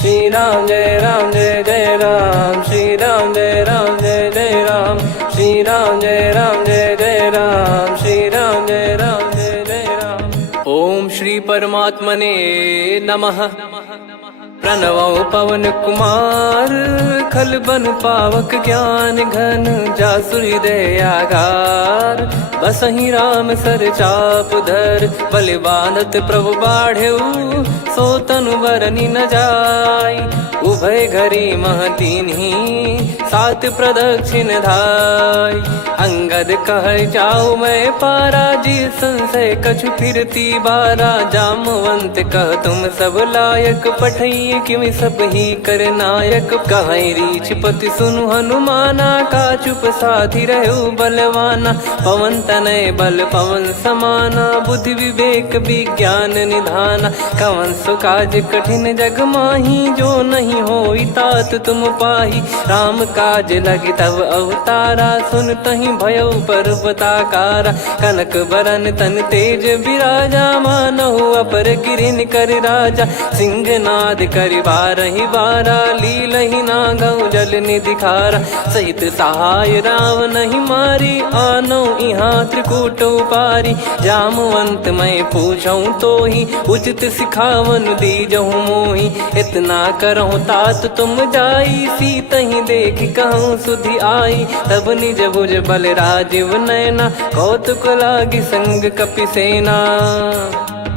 श्री राम जय जय राम, श्री राम जय जय राम, श्री राम जय जय राम, श्री राम जय जय राम। ओम श्री परमात्मने नमः। प्रणवो पवन कुमार, खल बन पावक ज्ञान घन, जासु हृदय आगार। बसहि राम सर चाप धर, बलि बांधत प्रभु बाढ़ेऊ, सो तनु बरनि न जाय। उभय घरी महतीन्ही, सात प्रदक्षिण धाय। अंगद कह जाऊ मैं पारा, जी संशय कछु फिरती बारा। जामवंत कह तुम सब लायक, पठई किमि सब ही कर नायक। कहीं रीछ पति सुनु हनुमाना, का चुप साधि रहु बलवाना। पवन तनय बल पवन समाना, बुद्धि विवेक विज्ञान निधाना। कवन सो काज कठिन जग माही, जो नहीं होई तात तुम पाही। राम काज लगी तब अवतारा, सुन तहि भयउ पर्वताकारा। कनक बरन तन तेज बिराजा, मानहु अपर गिरिन कर राजा। सिंहनाद करि बारहि बारा, लीलहि नागौ जल निधि खारा। सहित सहाय राम नहीं मारी, आनो इहाँ त्रिकूट उपारी। जामवंत मैं पूछऊँ तोहि, उचित सिखावन दीजहु मोहि। इतना करहु तात तुम जाई, सीतहि देख कहूँ सुधि आई। तब निज भुज बल राजीव नयना, कौतुक लागी संग कपिसेना।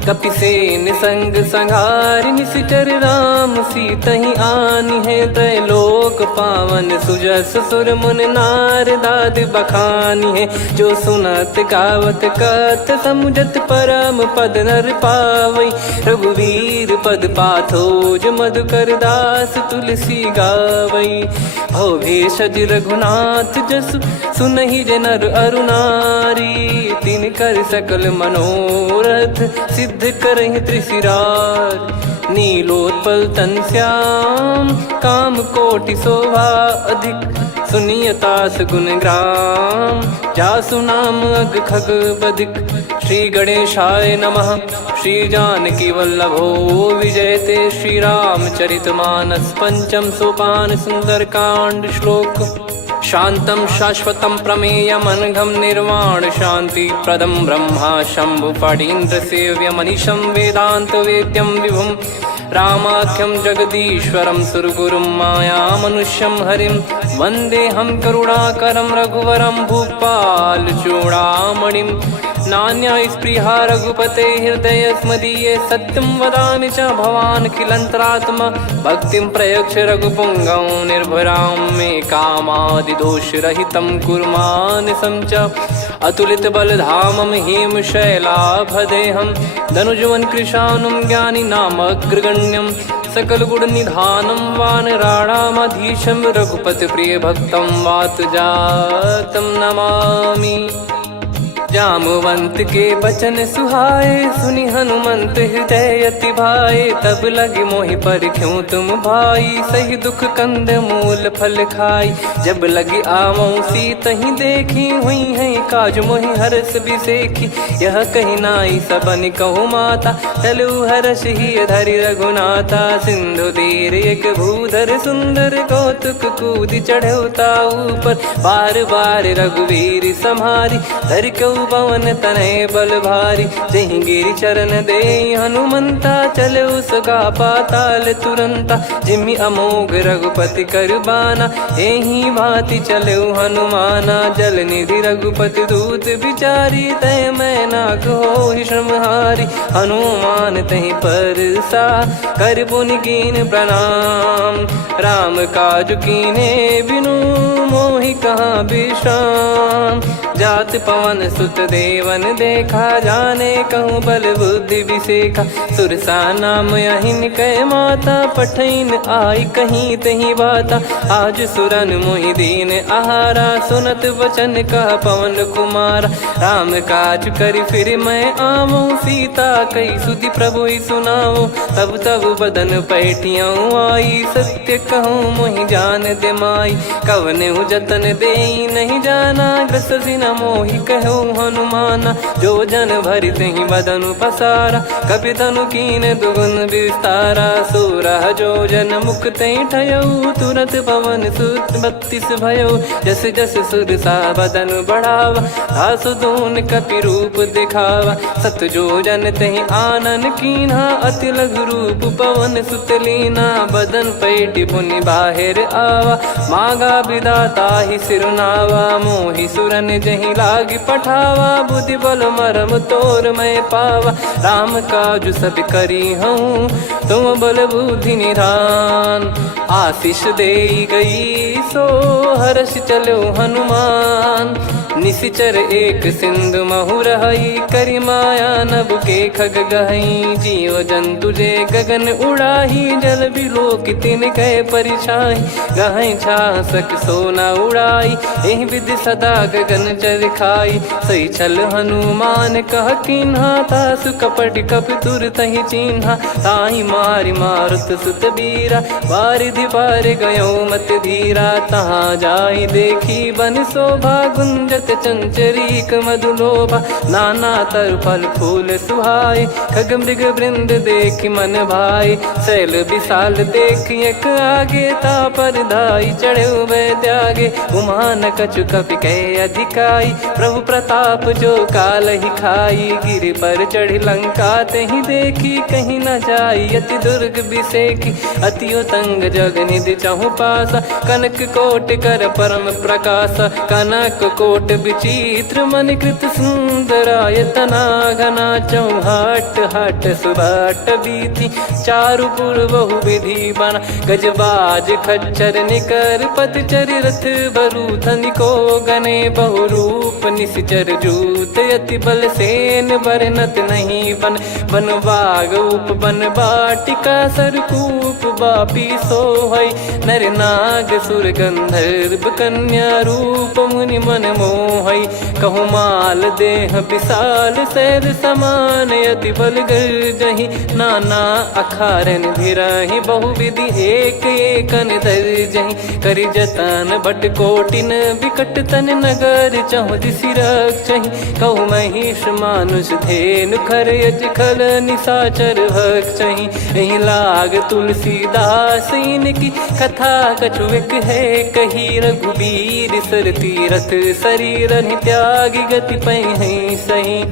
कपिसेन संग संघारि, निशिचर राम सीतहि आनी है। त्रैलोक पावन सुजस सुर मुन नार, दाद बखानी है। जो सुनत गावत कथ, समुझत परम पद नर पावई। रघुवीर पद पाथोज, मधुकर दास तुलसी गावई। भव भेषज रघुनाथ जसु, सुनहि जे नर अरु नारी। तिन कर सकल मनोरथ, सिद्ध करहि त्रिशिरार। नीलोत्पल तन श्याम, काम कोटि शोभा अधिक। सुनियतास गुण ग्राम, जासु नाम अग खग बदिक। श्री गणेशाय नमः। श्री जानकी वल्लभो विजयते, श्री रामचरित मानस। पंचम सोपान सुंदर कांड श्लोक। शांतं शाश्वतं प्रमेयमनघं, निर्वाण शांति प्रदं ब्रह्मा शंभु फणीन्द्र सेव्यमनिशं। वेदांत वेद्यं विभुं रामाख्यं जगदीश्वरं, सुरगुरुं माया मनुष्यं हरिं। वन्देऽहं करुणाकरं रघुवरं, भूपाल चूडामणिं। नान्या स्पृहा रघुपते हृदय स्मदीये, सत्यं वदामि च भवान् खिलन्तरात्मा। भक्तिं प्रयच्छ रघुपुङ्गं, निर्भरां मे कामादिदोषरहितं कुर्मानिसं च। अतुलित बलधामं हेमशैलाभदेहं, धनुजवन कृशानुं ज्ञानी नामग्रगण्यं। सकल गुण निधानं वानराणामधीशं, रघुपति प्रिय भक्तं वातजातं नमामि। जामवंत के बचन सुहाए, सुनि हनुमंत हृदय अति भाए। तब लगे मोहि पर क्यों तुम भाई, सही दुख कंद मूल फल खाई। जब लगे आवऊं सीतहि देखी, हुई है काज मोहि हरस बिसेखी। यह कही नाई सबन कहु माता, चलु हरष ही धरि रघुनाथा। सिंधु तीर एक भूधर सुंदर, कौतुक कूद चढ़ौता ऊपर। बार बार रघुवीर सम्हारी, धर कऊ पवन तनय बल भारी। जहि गिरि चरण दे हनुमंता, चले उसका पाताल तुरंता। जिमि अमोघ रघुपति कर बाना, एहि भांति चले हनुमाना। जल निधि रघुपति दूत बिचारी, तय मैं नाग होहि श्रमहारी। हनुमान तहि परसा, कर पुनि कीन प्रणाम। राम काज कीने बिनु, मोहि कहाँ विश्राम। जात पवन सुत देवन देखा, जाने कहूँ बल बुद्धि विसेखा। सुरसा नाम अहिन कै माता, पठैन आई कहीं तही बाता। आज सुरन मोहि दीन आहारा, सुनत वचन कह पवन कुमारा। राम काज करि फिर मैं आवऊं, सीता कई सुधि प्रभु ही सुनाओ। तब तब बदन पैठियाँ आई, सत्य कहूँ मोहि जान दे माई। कवने जतन दे नहीं जाना, ग्रसि न मोहि कहो हनुमाना। जो जन भरि तेहि बदनु पसारा, कपि तनु कीन दुगुन विस्तारा। सोरा जो जन मुख तेहि ठयऊ, तुरत पवन सुत 32 भयऊ। जस जस सुरसा बदन बढ़ावा, आसु दून कपि रूप दिखावा। सत जो जन तेहि आनन कीन्हा, अति लघु रूप पवन सुत लीना। बदन पैटि पुनि बाहिर आवा, मागा विधाता ही सिरुनावा। मोहि सुरन जहि लागी पठावा, बुद्धि बल मरम तोर मैं पावा। राम काजु सब करी हूँ, तुम बल बुद्धि निधान। आशीष देई गई सो हर्ष चलो हनुमान। निशिचर एक सिंधु महु रहई, करी माया नभ के खग गहई। जीव जंतु जे गगन उड़ाही, जल बिलोक तिन कह परिछाई। गहई छासक सोना उड़ाई, एहि विधि सदा गगन चर खाई। सही छल हनुमान कह कीन्हा, तासु कपट कप तुर तहि चिन्हा। ताहि मारि मारुत सुत बीरा, वारिधि पार गयो मत धीरा। तहाँ जाई देखी बन शोभा, गुंजत चंचरीक मधुलोभा। नाना तर फल फूल सुहाए, खग मृग वृंद देख मन भाई। शैल विशाल देख एक आगे, तापर धाई चढ़े वै त्यागे। उमान कछु कपि कह अधिकाई, प्रभु प्रताप जो काल ही खाई। गिर पर चढ़ी लंका तेहि देखी, कहीं न जाई अति दुर्ग बिसेकी। अति उतंग जग निधि चहु पासा, कनक कोट कर परम प्रकाश। कनक कोट विचित्र मन कृत सुंदरायतना। घना चौहाट हाट सुबाट बीती, चारु पुर बहु विधि बना। गजबाज खच्चर निकर पतचर, रथ बरु धनिको गने। बहु रूप निशिचर जूत, अति बल सेन बरनत नहीं बन। बन बाग उप बन बाटिका, सरकूप बापी सोहई। नर नाग सुर गंधर्व कन्या, रूप मुनि मन मोहई। कहु माल देह विशाल, शैल समान अति बल गर्जहि। नाना अखारन भिरहि, बहु विधि एक एकन दर्जहि। करि जतन बट कोटिन, बिकट तन नगर चहु दिसि रक्षहि। कहु महिष मानुष धेनु, खर यज खल निशाचर भक्षहि। एहि लाग तुलसीदास इनकी, कथा कछु एक है कही। रघुबीर सर तीरथ शरीर, त्यागी गति पै सही।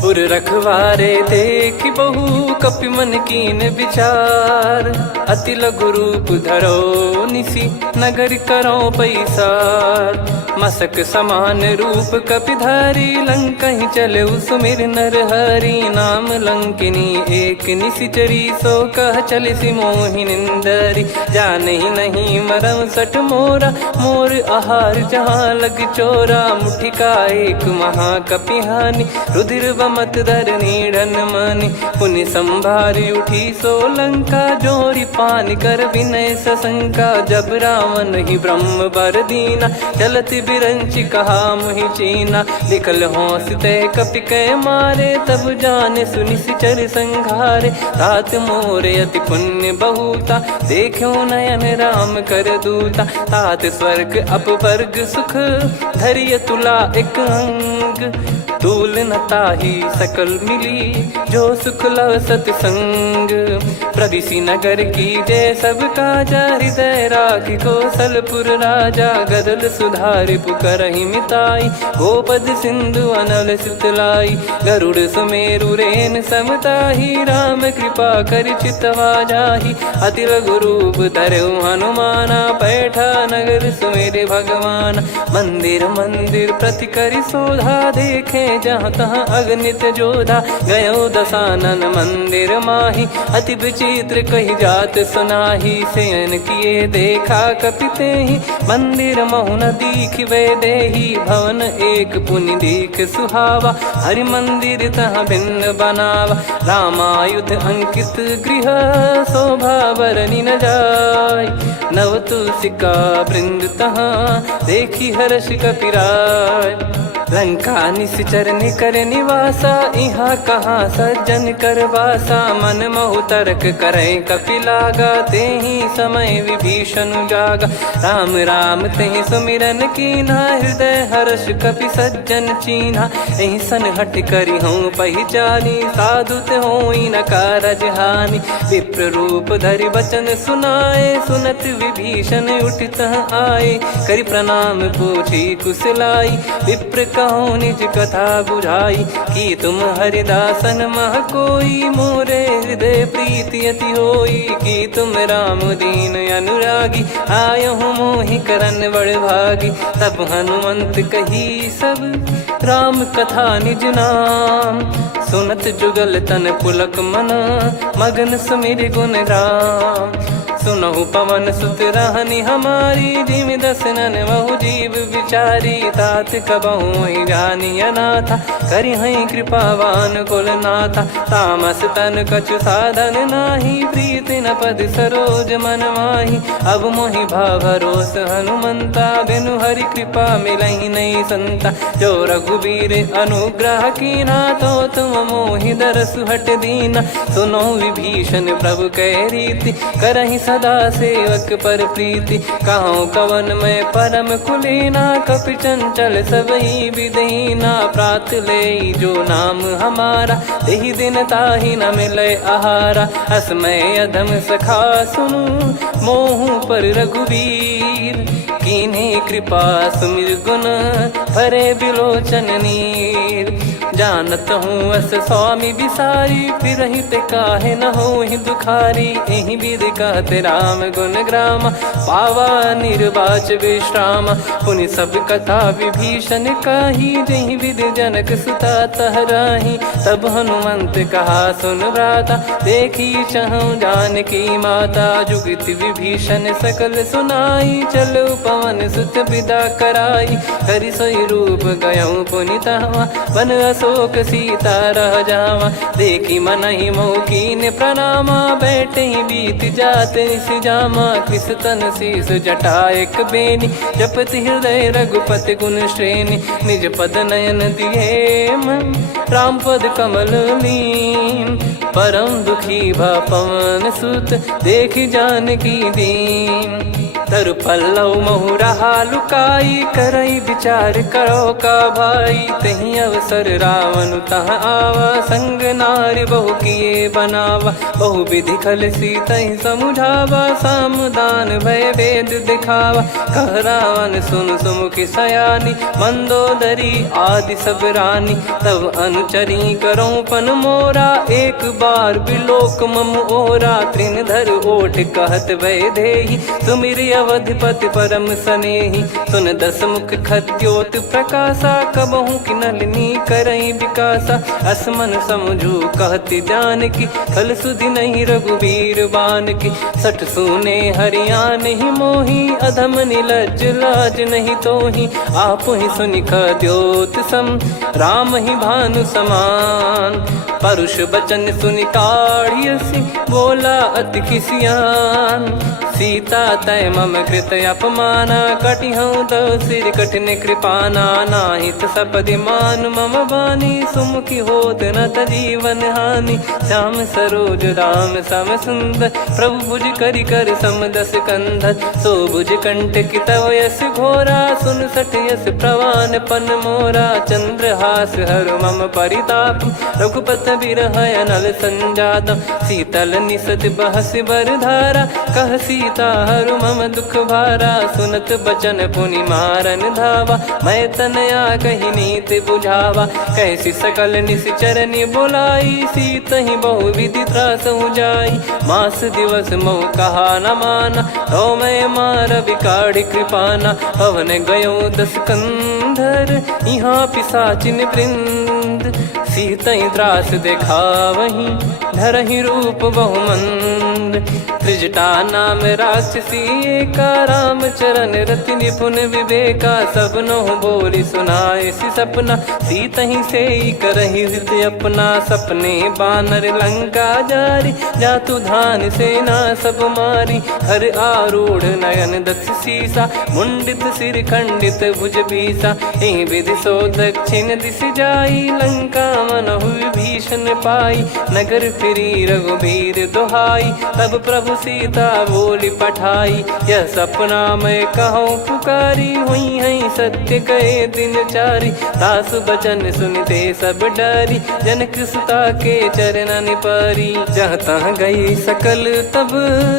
पुर रखवारे देख बहु, कपि मन कीन विचार। अति लघु रूप धरो निसी, नगर करो पैसार। मसक समान रूप कपि धारी, लंकहि चले सुमिर नर हरि। नाम लंकिनी एक निशिचरी, सो कह चलिसि मोहि निंदरी। जानहि नहीं मरम सठ मोरा, मोर आहार जहाँ लग चोरा। मुठिका एक महाकपिहानि, रुधिर बमत धरनी ढन मानि। पुनि संभारी उठी सो लंका, जोरी पान कर विनय सशंका। जब रावण ही ब्रह्म बर दीना, चलत बिरंचि कहा मुहि चीना। लिखल होंस ते कपि कै मारे, तब जाने सुनिशिचर संघारे। तात मोरे अति पुण्य बहुता, देखो नयन राम कर दूता। तात स्वर्ग अपवर्ग सुख, धरिय तुला एक अंग। तूल न ताहि सकल मिली, जो सुख लव सतसंग। प्रविशि नगर की जय सब काजा, हृदय राखि कौशलपुर राजा। गदल सुधारि पुकरहि मिताई, गोपद सिंधु अनल सितलाई। गरुड़ सुमेरु रेन समताहि, राम कृपा करि चितवा जाहि। अति लघु रूप धरऊ हनुमाना, पैठा नगर सुमेरे भगवान। मंदिर मंदिर प्रति करि शोधा, देखे जहाँ तहाँ अगणित जोधा। गयो दशानन मंदिर माही, अति विचित्र कही जात सुनाही। शयन किए देखा कपि तेहि, मंदिर महु न दीखिबे देहि। भवन एक पुनि दीख सुहावा, हरि मंदिर तहाँ भिन्न बनावा। रामायुध अंकित गृह, शोभा बरनि न जाय। नव तुलसी का वृंद तहाँ, देखी हर्ष कपिराय। लंका निश्चर निकर निवासा, इहा कहाँ सज्जन कर वासा। मन महु तर्क करे कपिलागा, तेहि समय विभीषण जागा। राम राम तेहि सुमिरन कीन्हा, हृदय हर्ष कपि सज्जन चीन्हा। एहि सन हट करि हूँ पहिचानी, साधु ते होई न कारज हानि। विप्र रूप धरि वचन सुनाए, सुनत विभीषण उठित आए। करि प्रणाम पूछी कुशलाई, विप्र कहो निज कथा बुझाई। कि तुम हरिदासन मह कोई, मोरे हृदय प्रीति अति होई। कि तुम राम दीन अनुरागी, आयहु मोहि करन बड़ भागी। तब हनुमंत कही सब राम कथा निज नाम, सुनत जुगल तन पुलक मना, मगन सुमिर गुण राम। सुनहु पवन सुत रहनी हमारी, जिमि दसनन महु जीव विचारी। तात कबहु ही जानी अनाथा, करि हई कृपावान कुल नाथा। तामस तन कछु साधन नाही, प्रीति न पद सरोज मन माही। अब मोहि भरोस हनुमंता, बिनु हरि कृपा मिलहि नहीं संता। जो रघुबीर अनुग्रह कीन्हा, तो तुम मोहि दरसु हट दीना। सुनो विभीषण प्रभु कह रीति, करहि सदा सेवक पर प्रीति। कहूँ कवन में परम कुलीना, कपि चंचल सबही विदहीना। प्रात ले जो नाम हमारा, तेहि दिन ताहि न मिले आहारा। असमय अधम सखा सुनु, मोहु पर रघुवीर। कीन्हे कृपा सुमिर गुण, भरे बिलोचन नीर। जानत हूँ अस स्वामी बिसारी, फिरहि ते काहे न होहि दुखारी। एहि विधि कहते राम गुण ग्राम, पावा निर्वाच विश्राम। पुनि सब कथा विभीषण काही, जहि विधि जनक सुता तहराही। तब हनुमंत कहा सुन भ्राता, देखी चहु जानकी माता। जुगति विभीषण सकल सुनाई, चलो पवन सुत विदा कराई। करि सोई रूप गयऊँ पुनि तहवा, वन अशोक सीता रह जावा। देखी मनहि मोह कीन्ह प्रणामा, बैठे ही बीत जात निस जामा। कृस तन शीस जटा एक बेनी, जपति हृदय रघुपति गुण श्रेणी। निज पद नयन दिए मन, राम पद कमल लीन। परम दुखी भा पवन सुत, देखि जानकी दीन। तरु पल्लव महु रहा लुकाई, करई विचार करो का भाई। तहि अवसर रावण तह आवा, संग नारी बहु किए बनावा। बहु विधि खल सीतहि समुझावा, सामदान भय वेद दिखावा। कह रावण सुन सुमुखि सयानी, मंदोदरी आदि सब रानी। तब अनुचरी करो पन मोरा, एक बार बिलोक मम ओरा। तृण धर ओठ कहत भय देहि, सुमिर अवधिपति परम सनेहि। सुन दस मुख खद्योत प्रकाशा, कबहु कि नलिनी करई विकासा। असमन समझू कहति जानकी, खल सुधि नहीं रघुवीर बानकी। सठ सुने हरियाण ही मोही, अधम निलज्ज लाज नहीं तोही। आप ही सुनि खद्योत सम, राम ही भानु समान। परुष बचन सुनि काढ़ियसि, बोला अति किसियान। सीता तय मम कृत अपमाना, कटिहऊँ तो सिर कठिन कृपाना। नाहित सपदि मान मम बानी, सुमुखी होत न जीवन हानि। श्याम सरोज राम सम सुंदर, प्रभु भुज करि कर सम दस कंधर। सो भुज कंठ की तव यस घोरा, सुन सठ यस प्रवान पन मोरा। चंद्रहास हर मम परिताप, रघुपत बिरह अनल संजात। शीतल निसत बहस बर धारा, कह सीता हरु मम दुख भारा। सुनत बचन पुनि मारन धावा, मैं तनया कही नीति बुझावा। कैसी सकल निश्चरनि बुलाई, सीतहि बहु विधि त्रासहु जाई। मास दिवस मोह कहा न माना, तो मैं मार बिकाढ़ी कृपाना। पवन गयो दस कंधर, यहाँ पिशाचिन वृंद। मंद, सीतई त्रास देखावहीं धरहि रूप बहुमंद। त्रिजटा नाम राक्षसी एका, राम चरण रति निपुण विवेका। सबनो बोली सुनाए सि सपना, सीतहि से करहि हृत अपना। सपने बानर लंका जारी, जातु धान सेना सब मारी। हर आरूढ़ नयन दक्ष सीसा, मुंडित सिर खंडित भुज बीसा। ए विधि सो दक्षिण दिश जाई, लंका मनहु भीषण पाई। नगर फिरी रघुबीर दुहाई, तब प्रभु सीता बोली पठाई। यह सपना मैं कहूँ पुकारी, हुई है सत्य कहे दिन चारी। दास बचन सुनते सब डरी, जनक सुता के चरण परी। जहाँ तहाँ गई सकल तब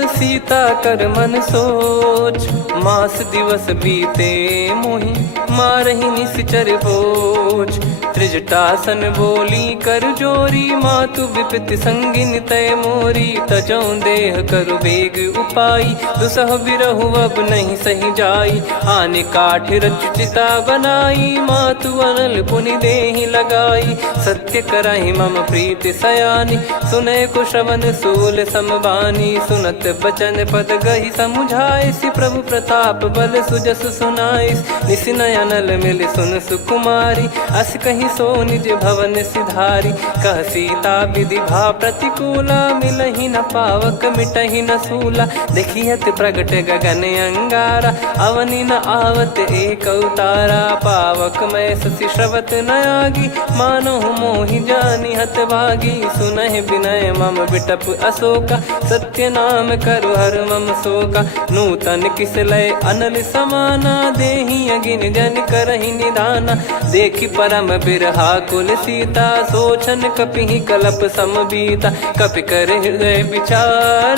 सीता कर मन सोच। मास दिवस बीते मोहि मारहि निश्चर बोझ। त्रिजटासन बोली कर जोरी, मातु विपत्ति संगिन तय मोरी। तजौ देह करु बेग उपाई, दुसह बिरहु अब नहीं सही जाई। आने काठ रचिता बनाई, मातु अनल पुनि देहि लगाई। सत्य करहि मम प्रीति सयानी, सुनय को श्रवण सूल समबानी। सुनत बचन पद गहि समुझाए, सि प्रभु प्रताप बल सुजस सुनाइस। निस नयनल मिल सुन सुकुमारी, अस कहि सो निज भवन सिधारी। कह सीता विधि भा प्रतिकूला, मिलहि न पावक मिटहि न सूला। देखियत प्रगट गगन अंगारा, अवनि न आवत एक अवतारा। पावक मैं शशि श्रवत न आगी, मानो मोहि जानि हत भागी। सुनहि विनय मम बिटप अशोका, सत्य नाम करु हर मम शोका। नूतन किस लय अनल समाना, देहि अगिन जन करहि निदाना। देखि परम बिरहा कुल सीता, सोचन कपिहि कलप समबीता। कपि कर हृदय विचार,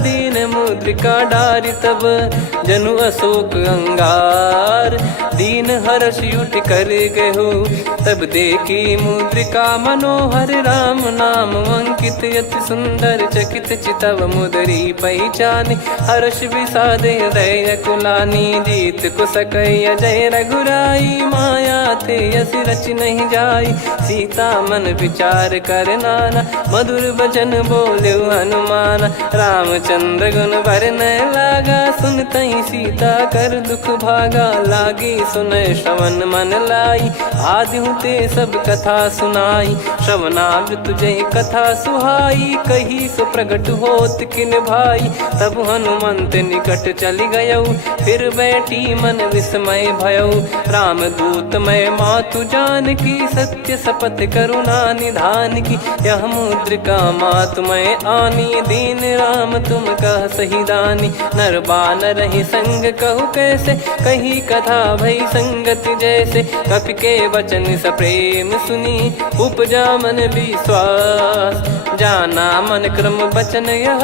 दीन मुद्रिका डारि तब जनु अशोक अंगार। दीन हर्ष उठ कर गहु, तब देखी मुद्रिका मनोहर। राम नाम अंकित अति सुंदर, चकित चितव मुदरी पहचान। हर्ष विषाद हृदय कुलानी, जीत को सकय जय रघुराई। माया थे यस रच नहीं जाई, सीता मन विचार कर नाना। मधुर बचन बोले हनुमान, रामचंद्र गुण बरनै लागा। सुनतहि सीता कर दुख भागा, लागी सुनय श्रवण मन लाई। आदिहु ते सब कथा सुनाई, श्रवणामृत जय कथा सुहाई। कही सो प्रगट होत किन भाई, तब हनुमंत निकट चली गयौ। फिर बैठी मन विस्मय भयौ, राम दूत मैं मातु जानकी। सत्य शपथ करुणा निधान की, यह मुद्रिका मातु मैं आनी। दीन राम तुम कह सही दानी, नर बानर ही संग कहु कैसे। कही कथा भई संगति जैसे, कपि के वचन सप्रेम सुनी। उपजा मन विश्वास, जाना मन क्रम बचन यह।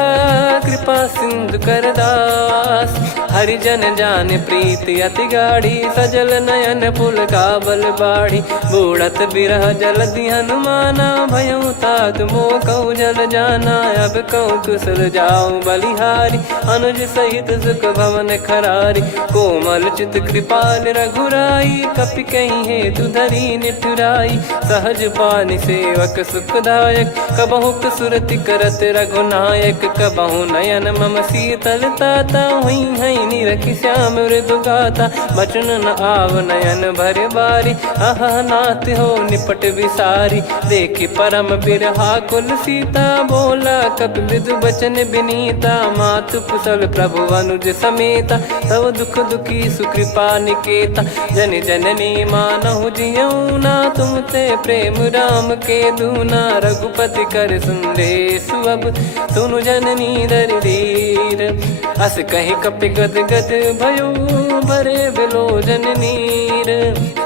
कृपा सिंधु कर दास, हरिजन जान प्रीति अति गाढ़ी। सजल नयन पुल काबल बाढ़ी, बूढ़त बिरह जल दी हनुमाना। भयउ तात मोह कहु जल जाना, अब कहु कुशल जाऊं बलिहारी। अनुज सहित सुख भवन खरारी, कोमल चित कृपाल रघुराई। कपि कहीं हेतु धरी निठुराई, सहज पानि सेवक सुखदायक। कबहु सुरति करत रघुनायक, कबहु नयन मम शीतल ताता। हुई है निरखि श्याम मृदु गाता, बचन न आव नयन भर बारी। आहा नाथ हो निपट विसारी, देखि परम बिरहा कुल सीता। बोला कपि मृदु बचन बिनीता, मातु कुशल प्रभु अनुज समेता। तव दुख दुखी सुकृपा निकेता, जन जननी मानहु जियऊ ना। तुम ते प्रेम राम के दूना, रघुपति कर संदेश अब सुनु जननी दर धीर। अस कहि कपि गद गद भयो, भरे बिलोचन नीर।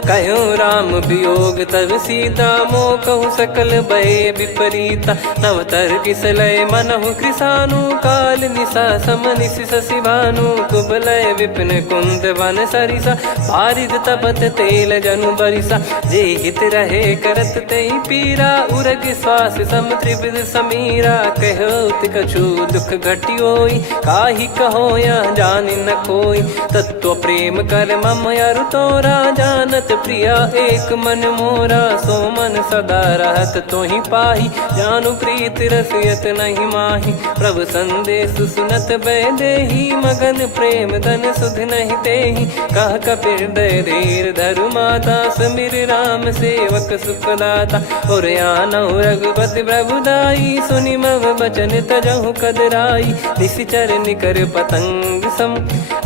कहो राम वियोग तब सीता, मोह कहु सकल भय विपरीता। नवतर किसलय मनहु कृसानु, काल निशा समनिशि शशि भानु। कुबलय विपिन कुंद वन सरिसा, पारिद तपत तेल जनु बरिसा। जे हित रहे करत तेहि पीरा, उरग श्वास सम त्रिविध समीरा। कहो कछु दुख घटियोई, काहि कहो या जान न कोई। तत्व प्रेम कर मम अरु तोरा, जानत प्रिया एक मन मोरा। सो मन सदा रहत तो ही पाही, जानु प्रीत रसियत नहीं माही। प्रभु संदेश सुनत बैदेही, मगन प्रेम धन सुध नहीं तेही। कह कपिर दय धीर धरु माता, समिर राम सेवक सुखदाता। और आनौ रघुपति प्रभुदाई, सुनि मव बचन तजहु कदराई। निशिचर निकर पतंग सम,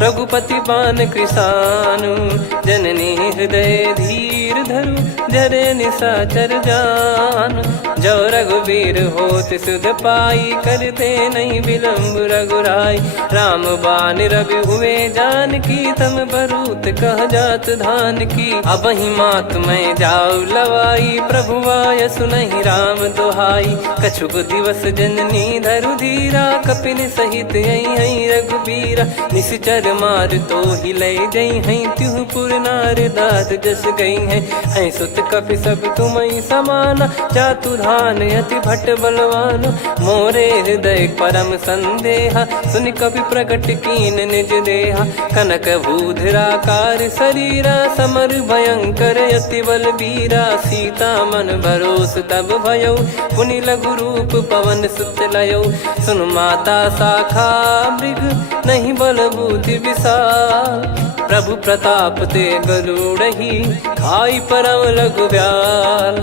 रघुपति पान कृसानु। जननी हृदय धीर धरु, जरे निशाचर जान। जो रघुवीर होत सुध पाई, करते नहीं विलम्ब रघुराई। राम बान रवि हुए जानकी, तम बरूत कह जात धान की। अब ही मात मैं जाऊ लवाई, प्रभु आय सुनहि राम दोहाई। कछुक दिवस जननी धरु धीरा, कपिन सहित यही रघुबीरा। निशिचर मार तो ही ले जई हैं, त्युह पुर नार दाद जस गई हैं। सुत कपि सब तुमहि समाना, जातु धान अति भट बलवान। मोरे हृदय परम संदेहा, सुनि कपि प्रकट कीन निज देहा। कनक भूधराकार शरीरा, समर भयंकर अति बलबीरा। सीता मन भरोस तब भयउ, पुनि लघु रूप पवन सुत लयउ। सुन माता शाखा मृग, नहीं बल बुद्धि विशाल। प्रभु प्रताप ते गरुड़ही, खाई परम लघु ब्याल।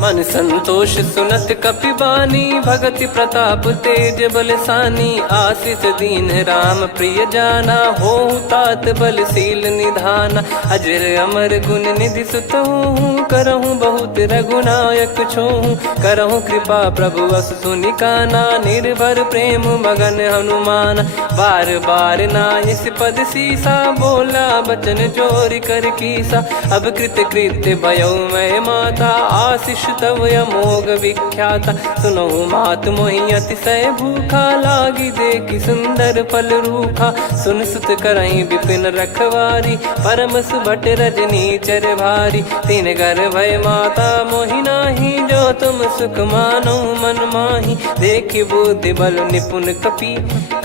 मन संतोष सुनत कपि बानी, भगति प्रताप तेज बलसानी। आशीष दीन राम प्रिय जाना, होहु तात बलशील निधाना। अजर अमर गुण निधि सुतहु, करहु बहुत रघुनायक छोहु। करहु कृपा प्रभु अस सुनि काना, निर्भर प्रेम मगन हनुमान। बार बार नायस पद सीसा, बोला बचन चोरी कर कीसा। अब कृत कृत्य भयउ मैं माता, आशीष तव अमोघ विख्याता। सुनहु मात मोहि अतिशय भूखा, लागी देखि सुंदर फल रूखा। सुन सुत करहि विपिन रखवारी, परम सुभट रजनी चर भारी। तीन घर भय माता मोहि नाही, जो तुम सुख मानो मन माही। देखि बुद्धि बल निपुण कपि,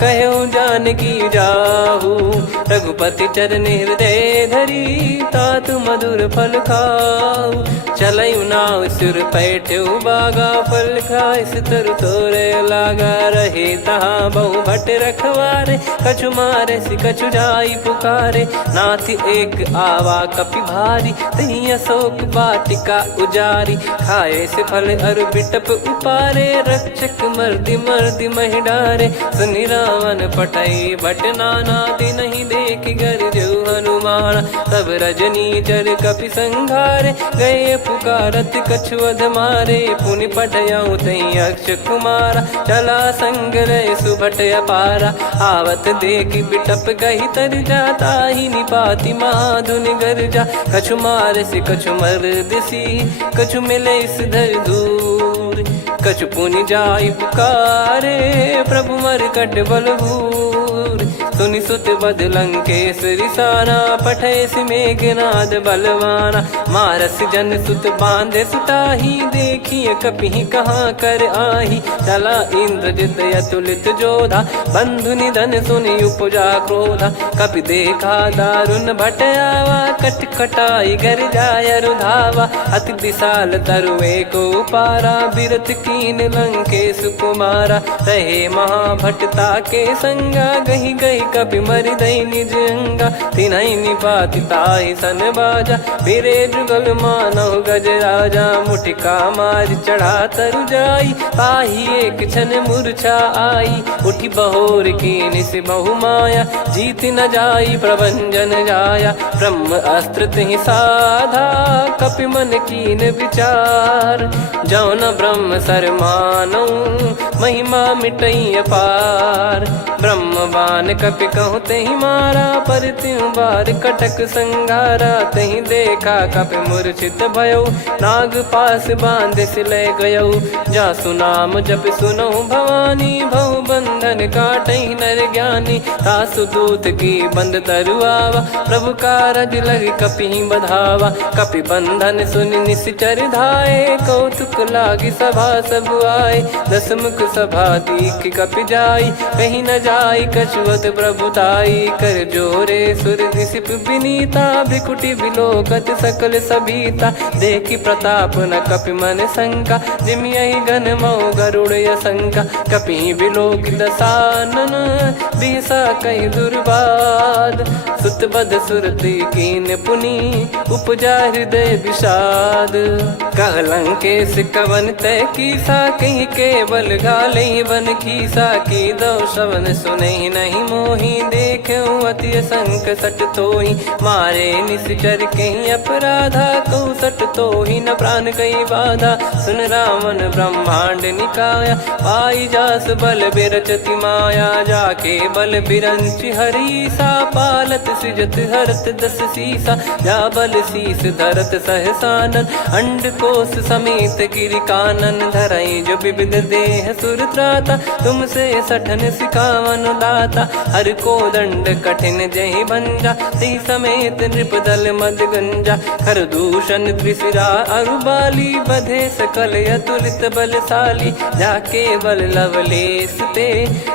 कहु जानकी जाहु। रघुपति चरण हृदय धरी, तात मधुर फल खाऊ। चलयु नाव सुर पैठ्यु बागा, फल खाइस तरु तोरे लागा। रहे तहाँ बहु भट रखवारे, कछु मारे सि कछु जाई पुकारे। नाथ एक आवा कपि भारी, तही अशोक वाटिका उजारी। खाए से फल अरु बिटप उपारे, रक्षक मर्दि मर्दि महि डारे। सुनि रावण पटई भट नाना, तिनहि देखि गरजु हनुमान। तब रजनी चर कपि संघारे, गए पुकारत कछु अध मारे। पुनि पटयउ तई अक्ष कुमारा, चला संग रहे सुभट अपारा। आवत देखि बिटप गही तर जाता, ही निपाति महाधुनि गर्जा। कछु मार से कछु मर्दिसी, कछु मिले इस धर दूर। कछु पुनि जाई पुकारे, प्रभु मरकट बलभूर। सुनि सुत बद लंकेश्वरी साना, पठय मेघनाद बलवाना। मारस जन सुत बांधे सुताही, देखिए कपि कहाँ कर आही। चला इंद्रजित अतुलित जोधा, बंधु निधन सुनि उपजा क्रोधा। कपि देखा दारुण भट आवा, कट कटाई गर जाय रुधावा। अति विशाल तरुए को पारा, बिरत कीन लंकेश कुमारा। रहे महाभटता के संगा, गही गही कपि मरि दई निज अंगा। तिन्हि निपाति ताहि सन बाजा, फिरे जुगल मानव गज राजा। मुटिका मार चढ़ा तरु जाई, ताहि एक क्षण मूर्छा आई। उठि बहोर कीन से बहु माया, जीत न जाई प्रभंजन जाया। ब्रह्म अस्त्र तिहि साधा, कपि मन कीन विचार। जौ न ब्रह्म सर मानौ, महिमा मिटई अपार। ब्रह्म बान कपि कहु तहि मारा, पर त्यों बार कटक संगारा। तहि देखा कपि मूर्छित भयउ, नाग पास बांध सिले गयउ। जासु नाम जप सुनहु भवानी, भव बंधन काटहि नर ज्ञानी। तासु दूत की बंद तरुआवा, प्रभु कारज लग कपि बधावा। कपि बंधन सुनि निश्चर धाये, कौतुक लागी सभा सब आए। दस मुख सभा दीख कपि जाई, कहीं न जाई कछुवत प्रभुताई। कर जोरे सुर दिसिप विनीता, भ्रिकुटि बिलोकत सकल सबीता। देखि प्रताप न कपि मन शंका, जिमियहि गन मऊ गरुड़ असंका। कपि बिलोक दसानन, बिहसा कहि दुर्वाद। सुत बध सुरति कीन पुनि, उपजा हृदय विषाद। कहलंकेश कवन तय कीसा, कहीं केवल गाले बन खीसा। की दो श्रवण सुने नहीं मोही, देखे अति संक सट तोही। मारे निश्चर कहीं अपराधा, कहूँ सट तोही न प्राण कहीं बाधा। सुन रावण ब्रह्मांड निकाया, पाई जास बल बिरचति माया। जाके बल बिरंच हरीसा, पालत सृजत हरत दस सीसा। जा बल शीस धरत सहसानन, अंड कोश समेत गिरि कानन। धरई जो विविध देह सुर त्राता, तुमसे सठन सिखावन दाता। हर को दंड कठिन जहि भंजा, ती समेत नृप दल मद गंजा। खर दूषण त्रिशिरा अरुबाली, बधे सकल अतुलित बलशाली। जाके बल लवलेस ते,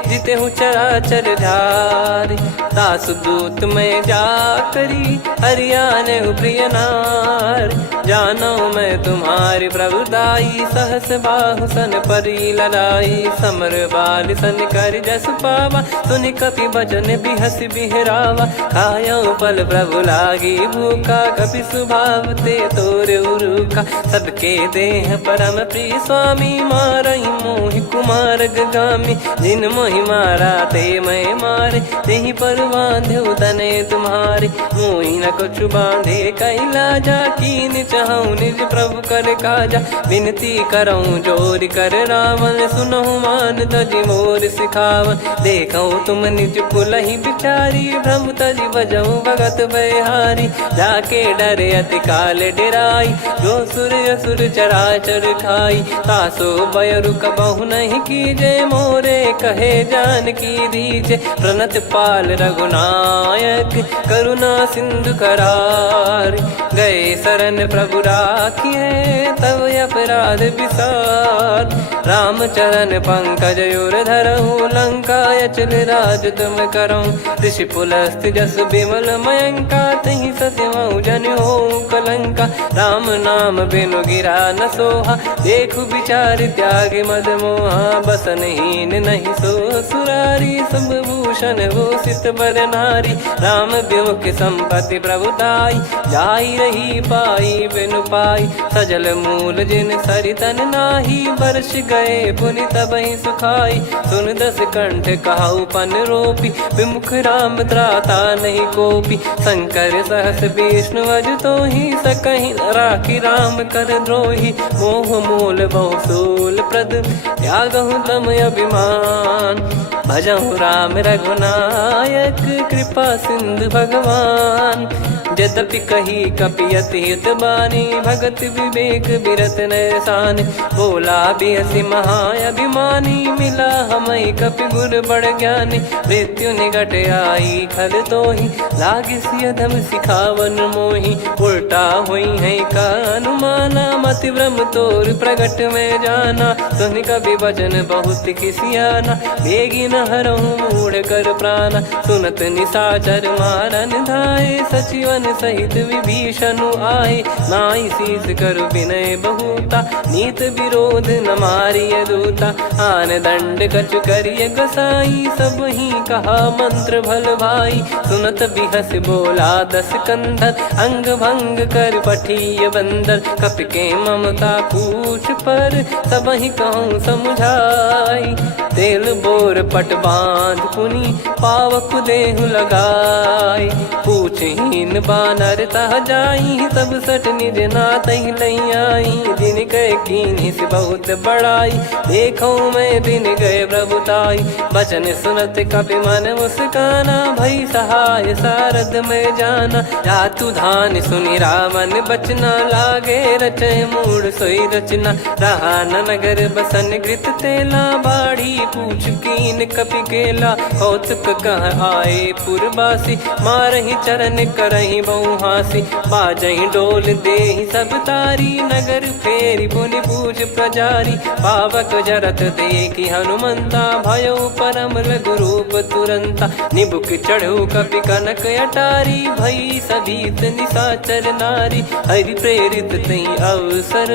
जिते हूँ चराचर धारी। दास दूत में जा करी, हरियाने प्रिय नार। जानो मैं तुम्हारी प्रभुताई, सहस बाहु सन परी लड़ाई। समर बाल सन कर जस पावा, सुनि कपि भजन बिहस बिहरावा। खायो पल प्रभु लागी भूखा, कपि स्वभाव ते तोर उरुखा। सबके देह परम प्रिय स्वामी, मारई मोहि कुमार गगामी। जिन मोहि मारा ते मैं मारे, तेहि पर बांधो तने तुम्हारे। मोहि न कुछ बांधे कैलाजा, कीन चाहूँ निज प्रभु कर काजा। विनती करऊँ जोर कर रावण, सुनहु मान तजि मोर सिखावन। देखऊँ तुम निज पुलहि बिचारी, भ्रम तजि बजऊँ भगत बहारी। जाके डरे अति काल डेराई, जो सुर असुर चराचर खाई। तासो बयरु कबहु नहीं कीजे, मोरे कहे जान की दीजे। प्रणत पाल रघुनायक, करुणा सिंधु करार। गए शरण प्रभु राखिए, तब अपराध विसार। राम चरण पंकज उर धरऊँ, लंका अचल राज तुम करऊँ। ऋषि पुलस्त जस विमल मयंका, तहि सत्यमऊ जन हो कलंका। राम नाम बिनु गिरा न सोहा, देखु विचार त्याग मद मोहा। बसनहीन नहीं सो सुरारी, सब भूषण भूषित बर नारी। राम विमुख संपत्ति प्रभुताई, जाई रही पाई बिनु पाई। सजल मूल जिन सरितन नाही, वर्ष गए पुनि तबहि सुखाई। सुन दस कंठ कहाऊ पन रोपी, विमुख राम त्राता नहीं कोपी। शंकर सहस विष्णु अज तोहि, सकहि न राखी राम कर द्रोही। मोह मूल बहु सूल प्रद, त्यागहु तम अभिमान। भजहु राम रघुनायक, कृपा सिंधु भगवान। यद्यपि कही कपियति हित बानी, भगत विवेक बिरत नैसान। बोला बिहसि महाअभिमानी, मिला हमई कपि गुर बड़ ज्ञानी। मृत्यु निकट आई खल तोहि, लागिसि अधम सिखावन मोहि। उल्टा हुई है का अनुमाना, मति भ्रम तोर प्रगट में जाना। सुन कवि वचन बहुत खिसियाना, बेगी न हरहु मूढ़ कर प्राणा। सुनत निशाचर मारन धाये, सचिवन सहित विभीषणु आए। नाई शीस कर विनय बहुता, नीत विरोध न मारिय दूता। आन दंड कछु करिय गसाई, सब ही कहा मंत्र भल भाई। सुनत बिहस बोला दस कंधर, अंग भंग कर पठिय बंदर। कपि के ममता पूछ पर, सब ही कहूँ समुझाई। तेल बोर पट बांध पुनि, पावक देहु लगाई। पूछहीन बानर तह जाई, सब सट निज नातहि लई आई। दिन गए कीन्ही से बहुत बड़ाई, देखो मैं दिन गए प्रभुताई। बचन सुनत कपि मन मुस्काना, भई सहाय सारद में जाना। जातु धान सुनि रावण बचना, लागे रचय मूढ़ सोई रचना। रहा न नगर बसन घृत तेला, बाढ़ी पूछ कीन कपि केला कौतुक कह आए पुरबासी मारही चरण करही बहु हासी बाजही डोल देहि सब तारी नगर फेरी पुनि पूज प्रजारी पावक जरत देखी हनुमंता भयो परम लघु रूप तुरंता निबुक चढ़ू कपि कनक अटारी भई सभीत निशाचर नारी हरि प्रेरित तई अवसर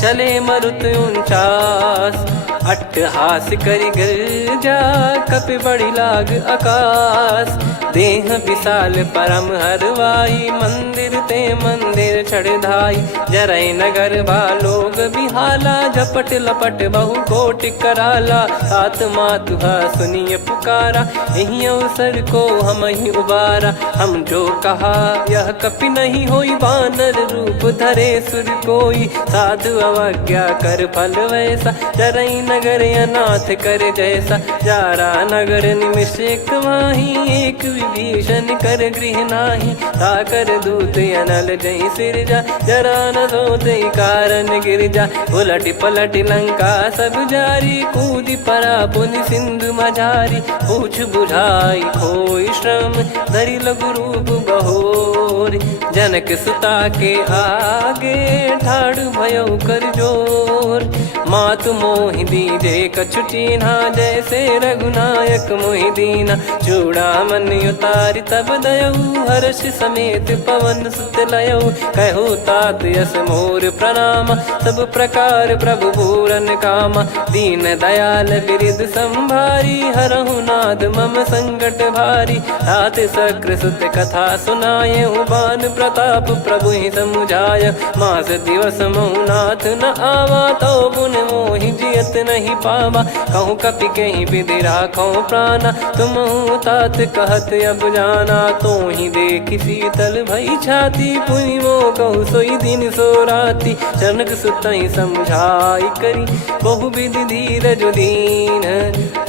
चले मरुत 49 अट्टहास करि गिरजा कपि बड़ी लाग आकाश देह विशाल परम हरवाई मंदिर ते मंदिर चढ़ाई जरई नगर बालोग बिहाला झपट लपट बहु कोट कराला सात मातुहा सुनिय पुकारा यही अवसर को हम ही उबारा हम जो कहा यह कपि नहीं होई बानर रूप धरे सुर कोई साधु अवज्ञा कर फल वैसा जरई नगर अनाथ कर जैसा जारा नगर निमिष एक माही एक विभीषण कर गृह नाही ताकर दूत अनल जय सिरजा जरा न सोते कारण गिरजा उलट पलट लंका सब जारी कूदी परा पुनि सिंधु मझारी पूछ बुझाई खोई श्रम धरि लघु रूप बहोरी जनक सुता के आगे ठाड़ भयो कर जोर मातु मोहि दीजे कछु चीन्हा जैसे रघुनायक मोहि दीना चूड़ामन उतारि तब दयऊ हर्ष समेत पवन सुत लयऊ कहु तात यस मोर प्रणाम सब प्रकार प्रभु पूरन कामा दीन दयाल बिरिद संभारी हरहु नाद मम संकट भारी तात सक्र सुत कथा सुनाये बान प्रताप प्रभु ही समुझाय मास दिवस महु नाथ न आवा तो पुन मोहि जियत नहीं पावा कहूँ कपि कहीं विधि राखो प्राणा तुम तात कहत अब जाना तो ही देख शीतल भई छाती पुनि मो कहु सोई दिन सो राती जनक सुतई समझाई करी बहु विधि धीरज दीन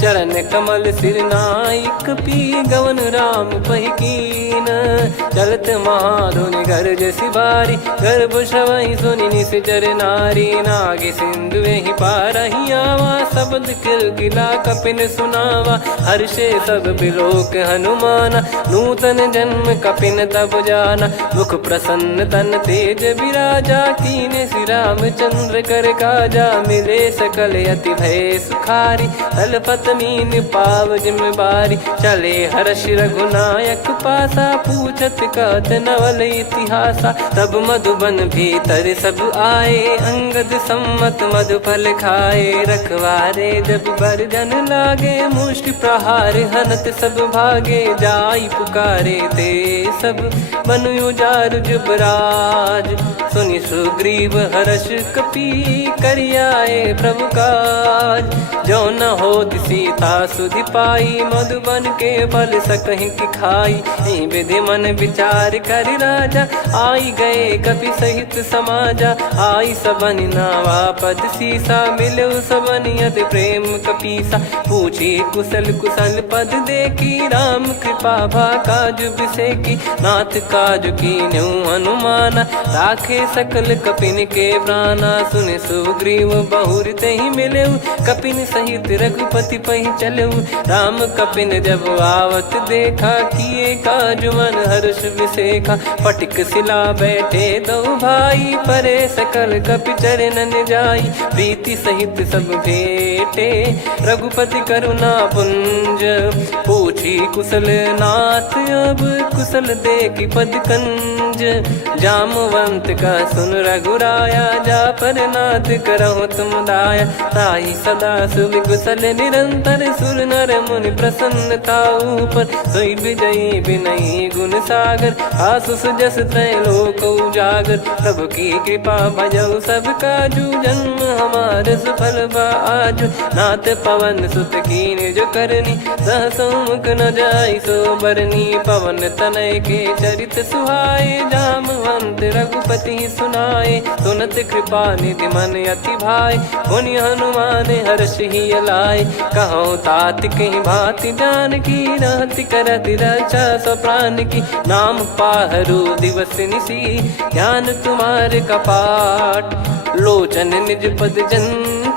चरण कमल सिर नाइक पी गवन राम पहिकीन चलत महाधुनि गर्ज सिबारी गर्भ श्रवहि सुनि निश्चर नारी नागे सिंधु ही पारही आवा शब्द किलकिला कपिन सुनावा हर्षे सब बिलोक हनुमाना नूतन जन्म कपिन तब जाना मुख प्रसन्न तन तेज विराजा कीने श्री रामचंद्र कर काजा मिले सकल अति भय सुखारी तलपत मीन पाव जिम्मेवारी चले हर्ष रघुनायक पासा पूछत कहत नवल इतिहासा तब मधुबन भीतर सब आए अंगद सम्मत मधुफल खाए रखवारे जब बरजन लागे मुष्टि प्रहार हनत सब भागे जाई पुकारे ते सब मनु उजार जुबराज सुनि सुग्रीव हर्ष कपि करियाए प्रभु काज जो न हो सीता सुधि पाई मधुबन के फल सकहि की खाई विधि मन विचार कर राजा आई गए कपि सहित समाजा आई सबन नावा पद सीसा मिलो सबनियत प्रेम कपीसा पूछी कुशल कुशल पद देखी राम कृपा भा काज बिसेकी नाथ काज की न्यू हनुमाना राखे सकल कपिन के प्राणा सुन सुग्रीव बहुर ते ही मिले कपिन सहित रघुपति पही चले राम कपिन जब आवत देखा किए काज मन हर्ष विसेखा पटिक सिला बैठे दो भाई परे सकल कपि चरणन जाई प्रीति सहित सब भेटे रघुपति करुणा पुंज पूछी कुशल नाथ अब कुशल देखी पद कंज जामवंत का सुन रघुराया जा पर नाथ करहु तुम दाया ताई सदा सुभि कुशल निरंतर सुर नर मुनि प्रसन्नता ऊपर सोई विजयी विनयी गुण सागर आसु सुजस त्रैलोक उजागर प्रभु की कृपा भजऊ सब काजू जन्म हमार सफल बाजू नाथ पवन सुत कीन जो करनी सहसो मुख न जाई सो बरनी पवन तनय के चरित सुहाए जामवंत रघुपति सुनाए सुनत कृपा निधि मन अति भाई पुनि हनुमान हर्ष ही लाए कहो तात कहीं भांति जान की रहति करति रक्षा सो प्राण की नाम पाहरू दिवस निसी ध्यान तुम्हारे कपाट लोचन निज पद जन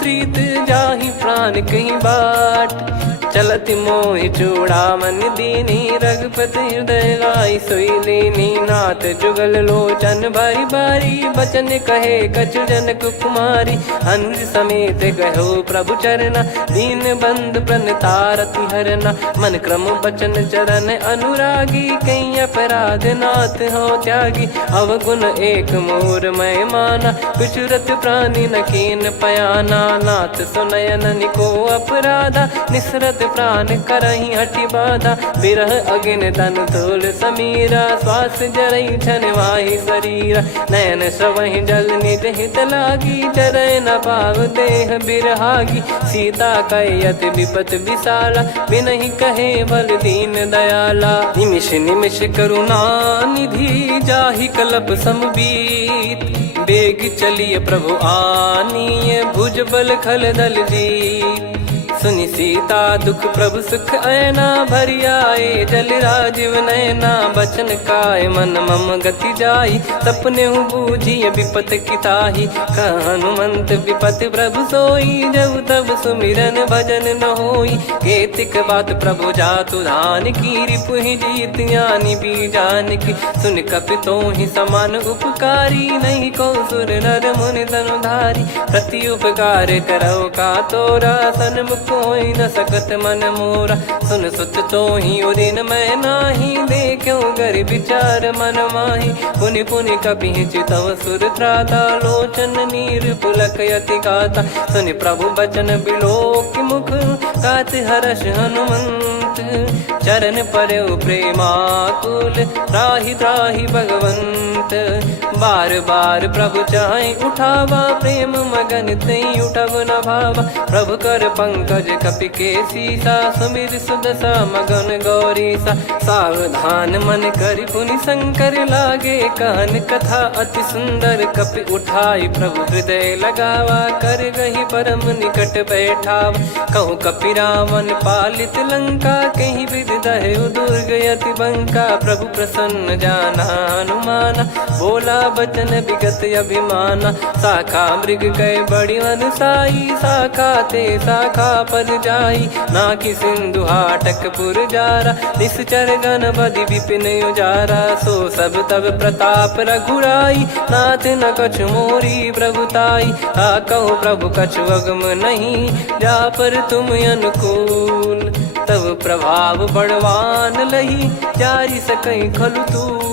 प्रीत जाहि प्राण कहीं बाट। चलत मोहि चूड़ामन दीनी रघुपति हृदय लाई सोई लीनी। नाथ जुगल लोचन बारी बारी बचन कहे कछु जनक कुमारी। हंस समेत गहो प्रभु चरना दीन बंद प्रणतारति हरना। मन क्रम बचन चरण अनुरागी कहीं अपराध नाथ हो त्यागी। अवगुण एक मोर मैं माना विचुरत प्राणी न कीन पयाना। नाथ सुनयन निको अपराधा निसरत प्राण करही हटि बाधा। बिरह अगिन तन तोल समीरा श्वास जरई छन वाहि शरीरा। नयन सवहि जल निज हित लागी चरय न पाव देह बिरहागी। सीता कयत विपत विशाला बिनहि कहे बल दीन दयाला। निमिष निमिष करुणा निधि जाहि कलप समबीत। बेग चलिए प्रभु आनीय भुज बल खल दल जीत। सुनि सीता दुख प्रभु सुख ऐना भरि आए जल राजीव नैना। बचन काय मन मम गति जाई सपने बूझी विपत किताही। हनुमंत विपत प्रभु सोई जब तब सुमिरन भजन न होई। केतिक बात प्रभु जातु धान की रिपुहि जीत ज्ञानी बीजान की। सुन कपितो ही समान उपकारी नहीं को सुर नर मुनि तनुधारी। प्रति उपकार करो का तोरा सन्मुख कोई न सकत मन मोरा। सुन सुत तो ही उदिन मैं नाही देखो गर विचार मन माही। पुनि पुनि कपि चितव सुर त्राता लोचन नीर पुलक यति गाता। सुनि प्रभु बचन बिलोक मुख गात हर्ष हनुमंत। चरण परयो प्रेमाकुल त्राहि त्राहि भगवंत। बार बार प्रभु चाहे उठावा प्रेम मगन तई उठब न भावा। प्रभु कर पंकज कपि के सीसा सुमिर सुदशा मगन गौरीसा। सावधान मन करि पुनि शंकर लागे कहन कथा अति सुंदर। कपि उठाई प्रभु हृदय लगावा कर गही परम निकट बैठावा। कहूँ कपि रावण पालित लंका कहीं विधि दहु दुर्ग यति बंका। प्रभु प्रसन्न जाना हनुमाना बोला बचन विगत अभिमाना। शाखा मृग गए बड़ी अनुसाई शाखा ते शाखा पर जाई। ना कि सिंधु हाटक पुर जारा निश्चर गण बदि विपिन उजारा। सो सब तब प्रताप रघुराई नाथ न कछु मोरी प्रभुताई। कहूँ प्रभु कछु अगम नहीं जा पर तुम अनुकूल। तब प्रभाव बड़वान लही जारी सकई खलु तूल।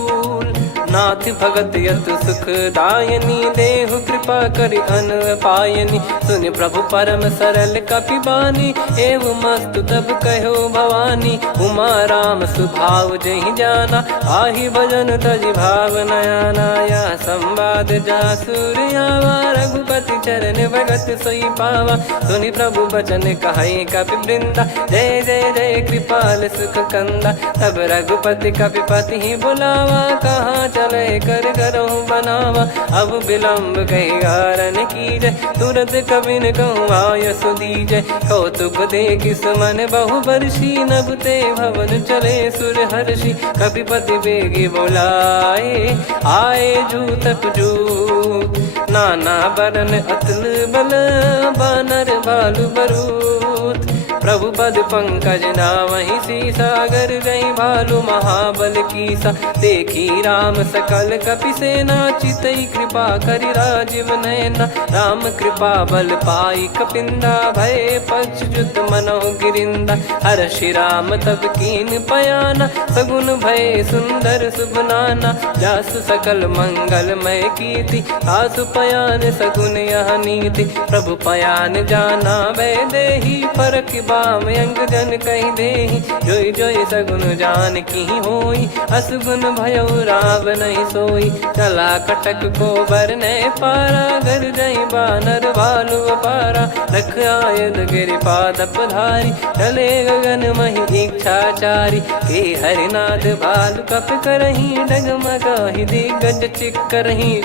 नाथ भगत यत सुख दायनी देहु कृपा करि अन पायनी। सुन प्रभु परम सरल कपि बानी एवं मस्तु तब कहो भवानी। उमा राम सुभाव जहि जाना आहि भजन तजि भाव नयाना। या संवाद जासुर आवा रघुपति चरण भगत सोई पावा। सुनि प्रभु बचन कहे कपि वृंदा जय जय जय कृपाल सुख कंदा। तब रघुपति कपि पति ही बुलावा कहाँ चले कर करहु बनावा। अब विलम्ब कही कारण कीजय तुरंत कबिन कहूँ आयस दीजय। कौतुक देख सुमन बहु बरसी नभ ते भवन चले सुर हर्षि। कपिपति बेगी बोलाए आए जूतक जूत। नाना बरन अतुल बल बानर भालु बरूत। प्रभु पद पंकज नावहि सीसागर गई भालु महाबल कीसा। देखी राम सकल कपि सेना चितई कृपा करि राजीव नयना। राम कृपा बल पाई कपिंदा भय पक्ष जुत मनो गिरिंदा। हर्षि राम तब कीन पयाना सगुन भय सुंदर सुभनाना। जासु सकल मंगलमय कीर्ति आसु पयान सगुन यह नीति। प्रभु पयान जाना वै देही फरक बाम अंग जन कहीं देही। जोई जोई सगुन जान की होई असगुन भयो राव नहीं सोई। चला कटक को बरने पारा घर जई बानर भालु पारा। रख आयद गिरि पाद पधारी चले गगन मही इच्छाचारी। के हरिनाथ भालु कप करही डगमगाहि दिग्गज चिक्करही।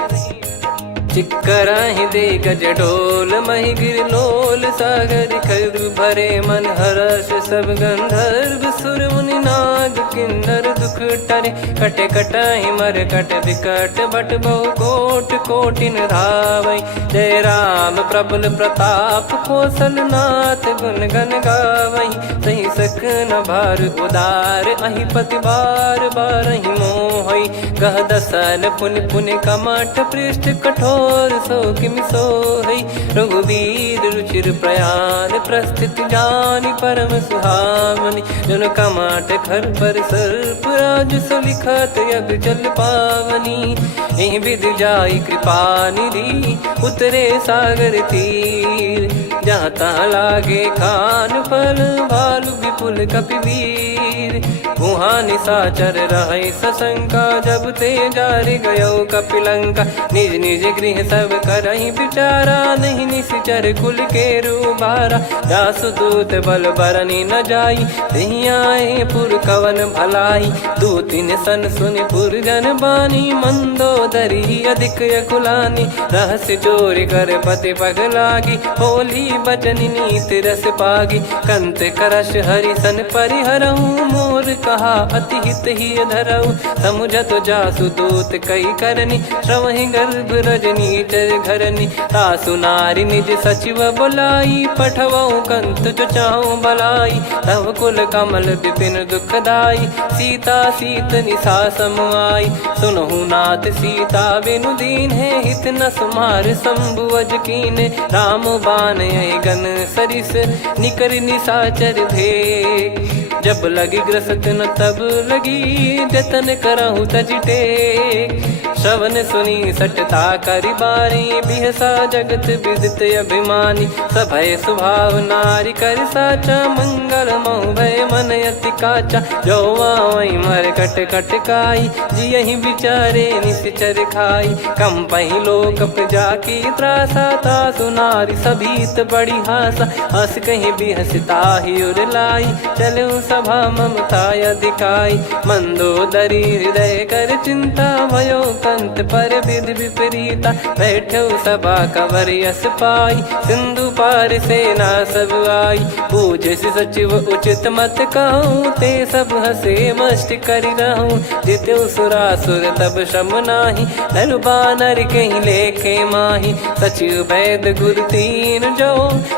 चिक्कराहि दे गज डोल मही गिर लोल सागर खर भरे मन हर्ष सब गंधर्व सुर मुनि नार माग किन्नर दुख टरे। कटे कटहि मर कट विकट बट बहु कोट कोटिन धावै। जय राम प्रबल प्रताप कौशल नाथ गुण गण गावै। सही सकन भार उदार अहि पति बार बारहि मोहै। गह दसल पुन पुन कमठ पृष्ठ कठोर सो किमि सोहै। रघुवीर रुचिर प्रयाण प्रस्थित जानि परम सुहावनि। जन कमठ खर पर सर्प राज सलिखत यग जल पावनी। एहि विधि जाई कृपा निधि उतरे सागर तीर। जहाँ तहाँ लागे खान फल भालु विपुल कपिवीर। वहाँ निशाचर रहै सशंका जब ते जारि गयो कपिलंका। निज निज गृह सब करहि विचारा नहीं निश्चर कुल के रूबारा। जासु दूत बल बरनि न जाई तेहि आए पुर कवन भलाई। दूतिन सन सुनि पुर जन बानी मंदोदरी अधिक यकुलानी। रहस्य चोरी कर पति पग लागी होली बचन नीति रस पागी। कंत करश हरिसन परिहरहु मोर कहा अति हित ही धरऊ। समुझत जासु दूत कई करनी श्रवहि गर्भ रजनी चर घरनी। तासु नारी निज सचिव बुलाई पठवऊ कंत जो चाहूं बलाई। तव कुल कमल विपिन दुखदाई सीता सीत निशा समाई। सुनहु नाथ सीता बिनु दीन है हित न सुमार शंभु अज कीने। राम बाण गन सरिस निकर निशाचर भेग। जब लगी ग्रसत न तब लगी जतन करहु तज टेक। श्रवण सुनी सटता करि बारी बिहसा जगत विदित अभिमानी। सभय स्वभाव नारी कर साचा मंगल मऊ भय मन अति काचा। जो आवै मर कट कट काई जियहि विचारे निश्चर खाई। कम पहि लोक जाकी त्रासा तासु नारी सभीत बड़ी हासा। हस कहीं बिहसता ही उर लाई चलऊ सभा ममता अधिकाई। मंदोदरी हृदय कर चिंता भयो कंत पर विधि विपरीता। बैठो सभा कवर यस पाई सिंधु पार सेना सब आई। पूज्य सचिव उचित मत कहूँ ते सब हसे मष्ट करि रहूँ। जित्यु सुरासुर तब श्रम नाही नर बानर कहीं लेखे माही। सचिव वैद गुरु तीन जो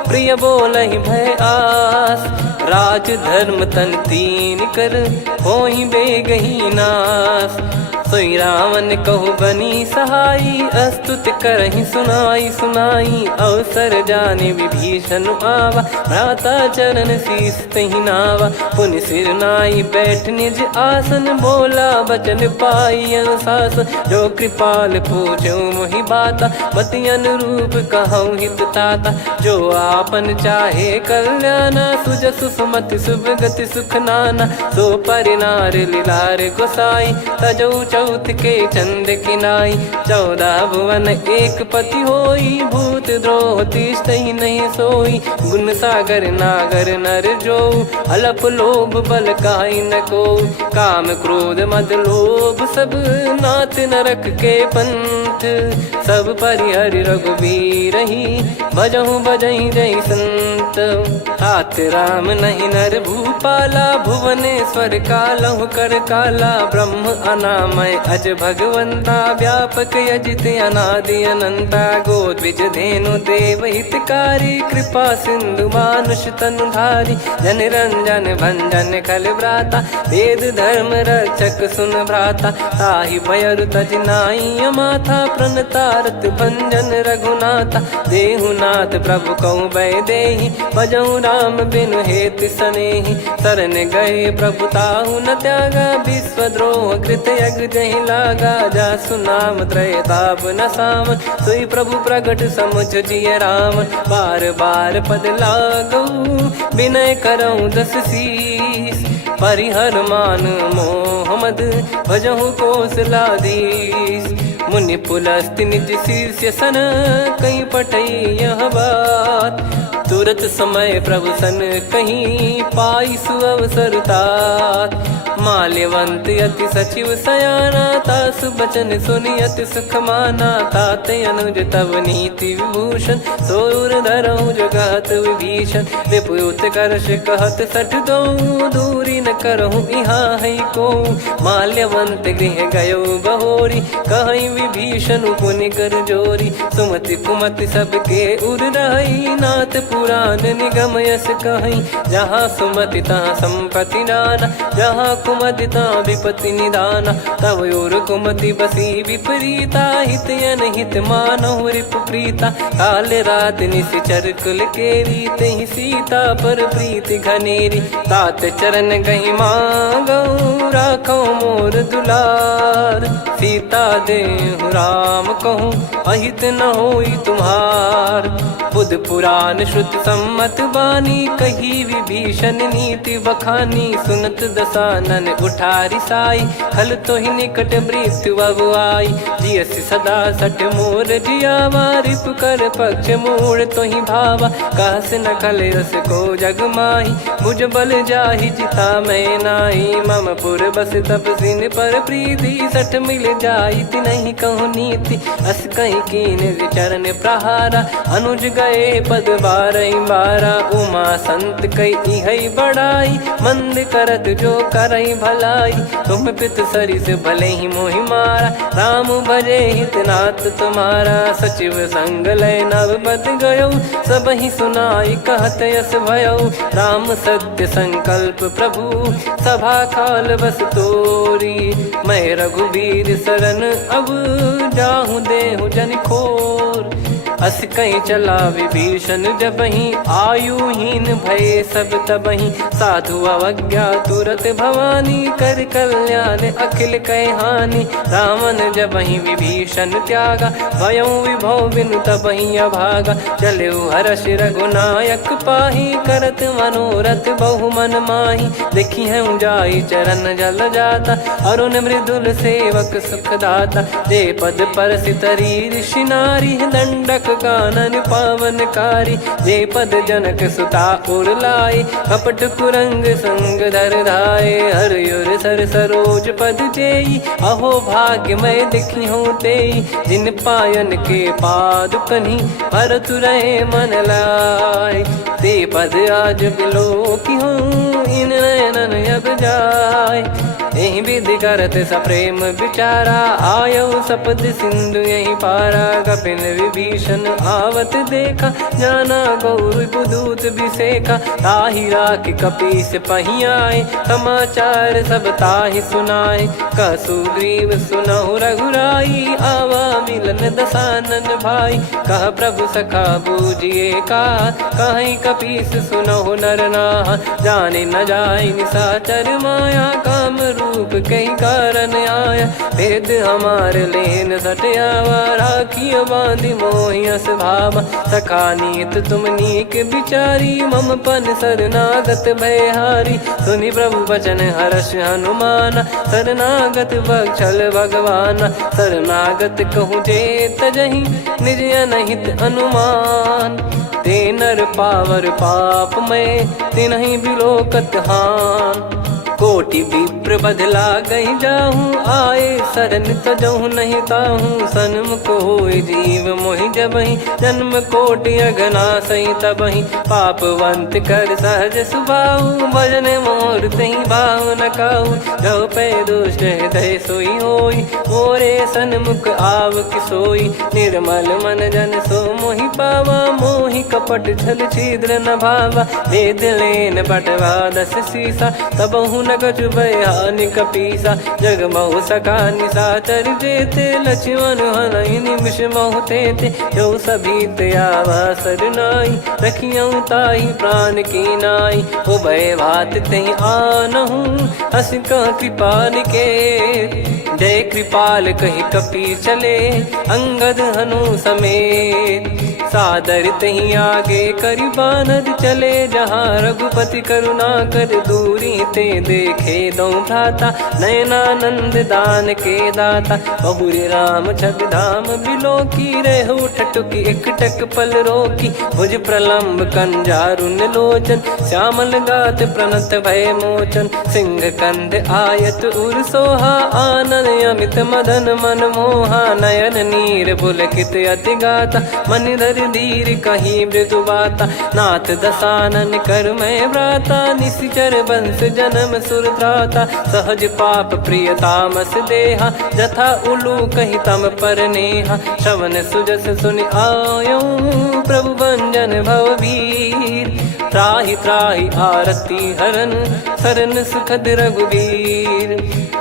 प्रिय बोलहि भय आस। राज धर्म तन तीन कर होई बेगही नास। सोई रावण कहु बनी सहाई अस्तुत करहि सुनाई सुनाई। अवसर जाने विभीषण आवा भ्राता चरण शीस तहि नावा। पुनि सिर नाई बैठ निज आसन बोला बचन पाई अनुशासन। जो कृपाल पूछो मोहि बाता मति अनुरूप कहूँ हित ताता। जो आपन चाहे कल्याणा सुजसु सुमति सुभगति सुख नाना। सो परिनार लीलार गोसाई तजौ चौथ के चंद किनाई। 14 भुवन एक पति होई भूत द्रोह तिष्ठहि नहीं सोई। गुण सागर नागर नर जो अलप लोभ बल काई न को। काम क्रोध मद लोभ सब नाथ नरक के पंथ। सब परिहरि रघुबीर ही भजहु भजहि जय संत। तात राम नहीं नर भूपाला भुवनेश्वर कालहु कर काला। ब्रह्म अनामय अज भगवंता व्यापक यजित अनादि अनंता। गोद्विज धेनु देव हितकारी कृपा सिंधु मानुष तनुधारी। जन रंजन भंजन खल भ्राता वेद धर्म रक्षक सुन भ्राता। ताहि भयरु तज नाई माथा प्रणतारत भंजन रघुनाथा। देहुनाथ प्रभु कहु भय देहि भजहु राम बिनु हेत सनेहि। शरण गए प्रभु ताहु न त्यागा विश्वद्रोह कृत यज्ञ जहि लागा। जासु नाम त्रय ताप न सामन सोई प्रभु प्रगट समुझ जिय राम। बार बार पद लागऊ विनय करऊँ 10 शीस। परिहर मान मोह मद भजहु कौशलाधीश। मुनि पुलस्त्य निज शिष्य सन कहीं पठई यह बात। तुरत समय प्रभु सन कहीं पाई सुअवसर तात। माल्यवंत अति सचिव सयाना तासु बचन सुनि अति सुख माना। ताते अनुज तव नीति विभूषण सोर धरऊ जगत विभीषण। विपुत करश कहत सठ दो दूरी न करहु यहाँ है को। माल्यवंत गृह गयो बहोरी, कहीं विभीषण पुनि कर जोरी। सुमति कुमति सबके उर रही, नाथ पुराण निगम यस कहीं। जहाँ सुमति तहाँ संपत्ति नाना, जहाँ कुमति तहाँ विपत्ति निदाना। तब और कुमति बसी विपरीता, हित अनहित मानहु रिपु प्रीता। काल रात निश्चर कुल केरी, तहि सीता पर प्रीति घनेरी। तात चरण गही मांगऊ, राखो मोर दुलार। सीता देहु राम कहूँ, अहित न होई तुम्हार। बुध पुराण श्रुत सम्मत बानी, कही विभीषण नीति बखानी। सुनत दसानन उठारी साई, खल तो ही निकट मृत्यु अब आई। जियसि सदा सठ मोर जियावा, रिप कर पक्ष मूड़ तो ही भावा। कहस न खल रस को जग माही, मुझ बल जाहि जिता मैं नाई। मम पुर बस तपसिन पर प्रीति, सठ मिल जाई नहीं कहूँ नीति। अस कहीं कीन चरण प्रहारा, अनुज गए पद बारई बारा। उमा संत कई है बड़ाई, मंद करत जो करई भलाई। तुम पित सरिस भले ही मोहि मारा, राम भजे हित नाथ तुम्हारा। सचिव संग लय नव बद गयो, सब ही सुनाई कहत यस भयो। राम सत्य संकल्प प्रभु, सभा काल बस तोरी। मैं रघुबीर शरण अब, जाहूँ देहु जन खोर। अस कहीं चला विभीषण जबहि, आयुहीन भय सब तबहि। साधु अवज्ञा तुरत भवानी, कर कल्याण अखिल कह हानि। रावण जबहि विभीषण त्यागा, भयउ विभव बिनु तबहि अभागा। चलऊ हर्ष रघुनायक पाही, करत मनोरथ बहु मन माही। देखी है जाई चरण जल जाता, अरुण मृदुल सेवक सुखदाता। जे पद पर सितरी ऋषि नारी, दंडक कानन पावनकारी। जे पद जनक सुता उर लाए, कपट कुरंग संग धर धाये। हरियुर सर सरोज पद जेई, अहो भाग्य मैं दिखी हूँ तेई। जिन पायन के पाद कन्ही, भरत रहे मन लाए। ते पद आज बिलो की हूँ, इन नयनन अब जाय। यही विधि करत सप्रेम विचारा, आयऊ सपद सिंधु यही पारा। कपिन विभीषण आवत देखा, जाना गौर बुदूत बिसेखा। ताहि राख कपीस पही आए, समाचार सब ताहि सुनाए। कह सुग्रीव सुनहु रघुराई, आवा मिलन दसानन भाई। कह प्रभु सखा बूझिए का, कहीं कपीस सुनहु नर नाहा। जाने न जाय निशाचर माया, काम रूप कई कारण आया। भेद हमार लेन सटयावा, राखियो बांधि मोहियस भावा। सखा नीत तुम नीक बिचारी, मम पन शरणागत भयहारी। सुनि प्रभु वचन हर्ष हनुमाना, शरणागत बक्षल भगवाना। शरणागत कहूँ जे तजहि, निज अनहित अनुमान। ते नर पावर पाप में, तिन्हि बिलोकत हान। कोटि विप्र बदला गई जाहूँ, आए शरण तजहु नहीं ताहूँ। सन्मुख होय जीव मोहि जबहि, जन्म कोटि अगना सही तबहि। पापवंत कर सहज सुभाऊ, भजन मोर तहि भाव न काहू। जो पै दुष्ट हृदय सोई होई, मोरे सन्मुख आव किसोई। निर्मल मन जन सो मोहि पावा, मोहि कपट छल छिद्र न भावा। वेद लेन बटवा दस सीसा, तबहु न कछु भयानि कपीसा। जग महु सखा निशाचर जेते, लक्ष्मण हनहि निमिष महु तेते। जो सभी त्यावा सरनाई, रखियऊ ताहि प्राण की नाई। उभय भात तहि आनहु, हस कह कृपाल के। जय कृपाल कहि कपी चले, अंगद हनु समेत। सादर तही आगे करि बानर चले, जहाँ रघुपति करुणा कर दूरी ते देखे दो भ्राता। नयनानंद दान के दाता, बहुरी राम छग धाम बिलो की। रेहु ठटुकी एकटक पल रोकी, भुज प्रलम्ब कंजारुन लोचन। श्यामल गात प्रणत भय मोचन, सिंह कंध आयत उर सोहा। आनन अमित मदन मन मोहा, नयन नीर पुलकित अति गाता। मनिधर कर धीर कहीं मृदु बाता, नाथ दसानन कर मैं व्राता, निशिचर बंस जन्म सुर त्राता, सहज पाप प्रिय तामस देहा, जथा उलू कही तम पर नेहा, श्रवण सुजस सुनि आयो प्रभु भंजन भवबीर, त्राहि त्राहि आरती हरन सरन सुखद रघुबीर,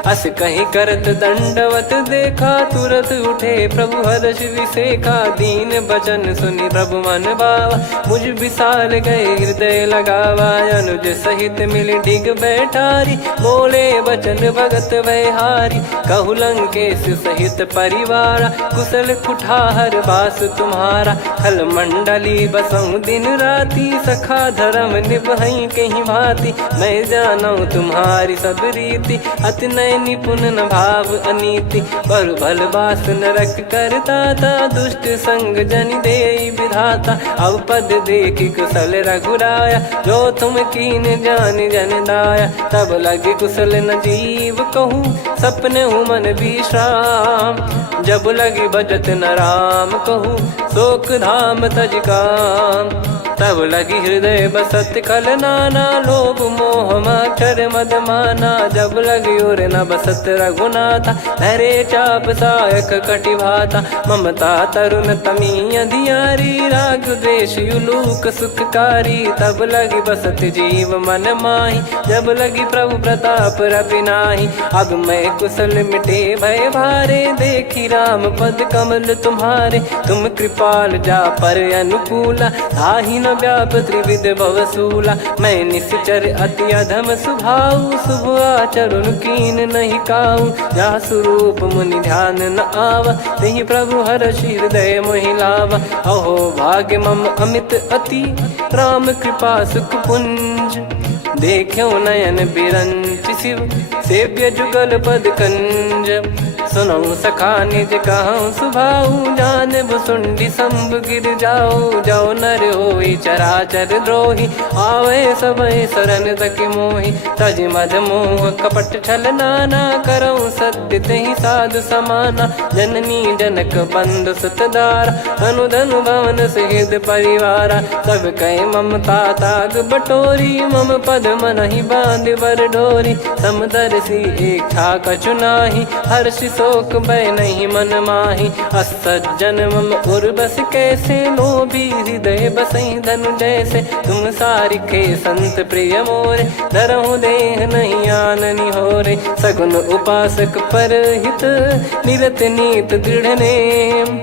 अस कहीं करत दंडवत देखा, तुरत उठे प्रभु हर्ष विसेखा, दीन बचन सुनि प्रभु मन भावा, मुझ विसाल गए हृदय लगावा, अनुज सहित मिल डिग बैठारी, बोले बचन भगत वैहारी, कहु लंकेश सहित परिवारा, कुशल कुठार बास तुम्हारा, खल मंडली बसऊं दिन राती, सखा धर्म निभई कहीं भांति, मैं जानू तुम्हारी सब रीति, अति नय निपुण न भाव अनीति, पर भल बास नरक करता था, दुष्ट संग जन दे विधाता, अब पद देखी कुशल रघुराया, जो तुम कीन जान जन दाया, तब लगे कुशल न जीव कहूँ, सपने हूँ मन विश्राम, जब लगी बजत न राम कहूँ, शोक धाम तज काम, तब लगी हृदय बसत खल नाना, लोभ मोह मक्षर मद माना, जब लगी उर न बसत रघुनाथा, धरे चाप सायक कटि भाता, ममता तरुण तमी अधियारी, राग द्वेष युलूक सुखकारी, तब लगी बसत जीव मन माही, जब लगी प्रभु प्रताप रवि नाही, अब मैं कुशल मिटे भय भारे, देखी राम पद कमल तुम्हारे, तुम कृपाल जा पर अनुकूला, ताहि न व्याप त्रिविध भवसूला, मैं निश्चर अति अधम सुभाऊ, शुभ आचरण कीन नहीं काऊ, जा स्वरूप मुनि ध्यान न आवा, तेहि प्रभु हर्ष हृदय मोहि लावा, अहो भाग्य मम अमित अति, राम कृपा सुख पुंज, देखो नयन बिरंच शिव, सेव्य जुगल पद कंज, सुनऊ सखा निज कहूँ सुभाऊ, जान भुसुंडी संभ गिर जाओ, जाओ नर होई चराचर द्रोही, आवे सबय शरण तक मोहि, तज मद मोह कपट छल नाना, करऊँ सत्य तेहि साधु समाना, जननी जनक बंधु सुतदारा, अनु धनु भवन सहित परिवारा, सब कहे ममता ताग बटोरी, मम पद मनहि बांध बर डोरी, समदर्शी इच्छा कछु नाही, हर्ष शोक भय नहीं मन माही, असज्जन मम उर बस कैसे, लोभी हृदय बसई धनु जैसे, तुम सारिखे संत प्रिय मोरे, धरहु देह नहीं आननि होरे, सगुन उपासक पर हित, निरत नीत दृढ़ नेम,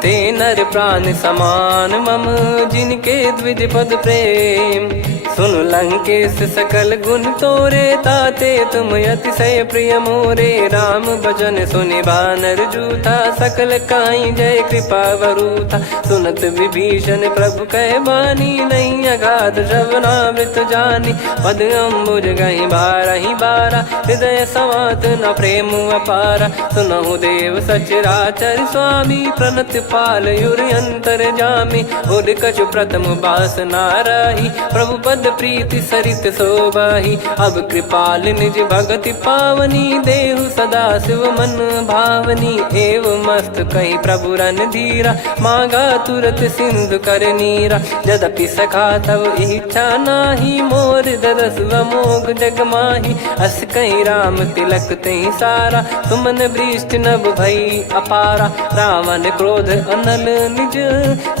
ते नर प्राण समान मम, जिनके द्विज पद प्रेम, सुन लंकेश सकल गुण तोरे, ताते तुम अतिशय प्रिय मोरे, राम भजन सुनि बानर जूथा, सकल काई जय कृपा वरूथा, सुनत विभीषण प्रभु कह बानी, नहीं अगाध श्रवणामृत जानी, पद अम्बुज गहि बारहि बारा, हृदय समात न प्रेम अपारा, सुनहु देव सचराचर स्वामी, प्रणत पाल युर अंतर जामी, उद कछु प्रथम बास नाराही, प्रभु पद प्रीति सरित शोभाही, अब कृपाल निज भगति पावनी, देहु सदा शिव मन भावनी, एव मस्त कही प्रभु रन धीरा, मांगा तुरत सिंधु कर नीरा, यद्यपि सखा तब इच्छा नाही, मोर दरस अमोघ जग माही, अस कहीं राम तिलक तहि सारा, सुमन वृष्ट नभ भई अपारा, रावण क्रोध अनल निज,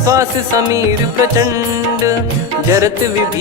श्वास समीर प्रचंड, जरत विभीषण